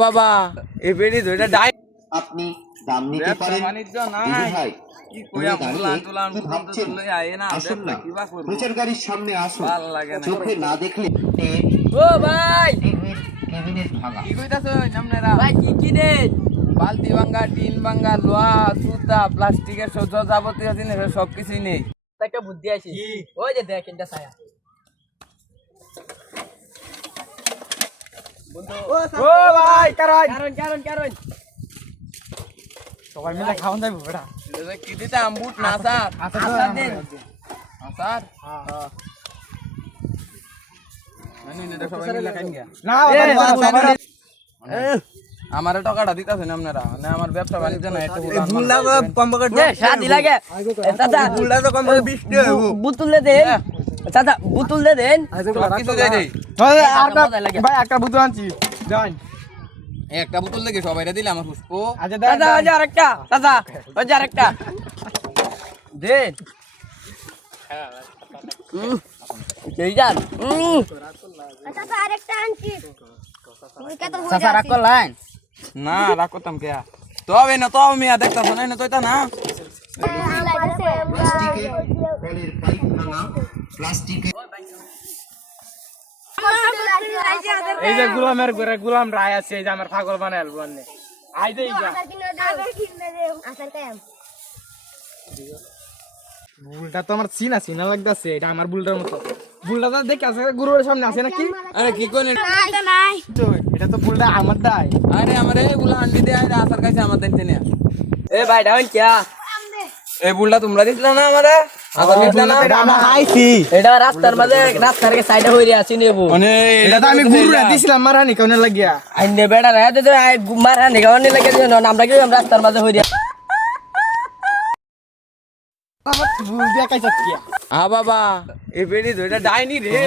বাবা এই বেড়ি ধরে ডাই আপনি দাম নিতে পারেন বাণিজ্য নাই ভাই কি কইয়া বুলান তুলান তো লই আয় না আসুন না কিবা করব প্রচার গাড়ির সামনে আসুন ভালো লাগে না চোখে না দেখলে ও ভাই কেবিনেট ভাঙা কি কইতাছ আপনারা ভাই কি কি রে বালতি ভাঙ্গা টিন ভাঙ্গা লোহা সুতা প্লাস্টিকের সব যাবতীয় জিনিস সব কিছুই নেই একটা বুদ্ধি আছে ওই যে দেখ এটা ছায়া ও ভাই কারণ কারণ সবাই মিলে খাওন যাইবো বেটা কি দিতাম বুট না স্যার আসার দিন স্যার মানে এটা সবাই মিলে খাইন গিয়া আমারে টাকাটা দিতাছেন না আপনারা মানে আমার ব্যবসা বাণিজ্য না একটু ভুলটা কম করে দে শাদি লাগে চাচা ভুলটা তো কম করে 20 টাকা বুতুল দে দেন চাচা বুতুল দে দেন কিছু দেই দেই ভাই একটা বুতুল আনছি যান একটা বোতল লেগে সবাইরা দিলে আমার পুষ্প চাচা ওই যে আরেকটা চাচা ওই যে আরেকটা দেন এই যান চাচা আরেকটা আনছি চাচা রাখ লাইন না রাখ করতাম কে তবে না তবে মিয়া দেখতাছ না না তোইতা না প্লাস্টিকের কলের পাইপ ভাঙা প্লাস্টিকের এই যে গোলামের ঘরে গোলাম রায় আছে এই যে আমার পাগল বানাইল বন্নে আই দেই যা বুলটা তো আমার চিনা লাগতাছে এটা আমার বুলটার মতো বুলটা তো দেখে আছে গুরুর সামনে আছে নাকি আরে কি কোন এটা তো বুলটা আমার দাই আরে আমারে এগুলা হান্ডি দে আরে আসার কাছে আমার দেনতে না এ ভাই ডাউন কিয়া এই বুলটা তোমরা দিছিলা না আমারে আসার দিছিলা না আমরা খাইছি এটা রাস্তার মাঝে রাস্তার কে সাইডে হইরে আছি নেবো মানে এটা তো আমি গুরুরে দিছিলাম মারানি কোন লাগিয়া আইনে বেড়া রে দে মার হানি গাওনি লাগে আমরা কি রাস্তার মাঝে হইরে বুল দিয়া কাইছত কিয়া বাবা এই বেড়ি ধরে ডাইনি রে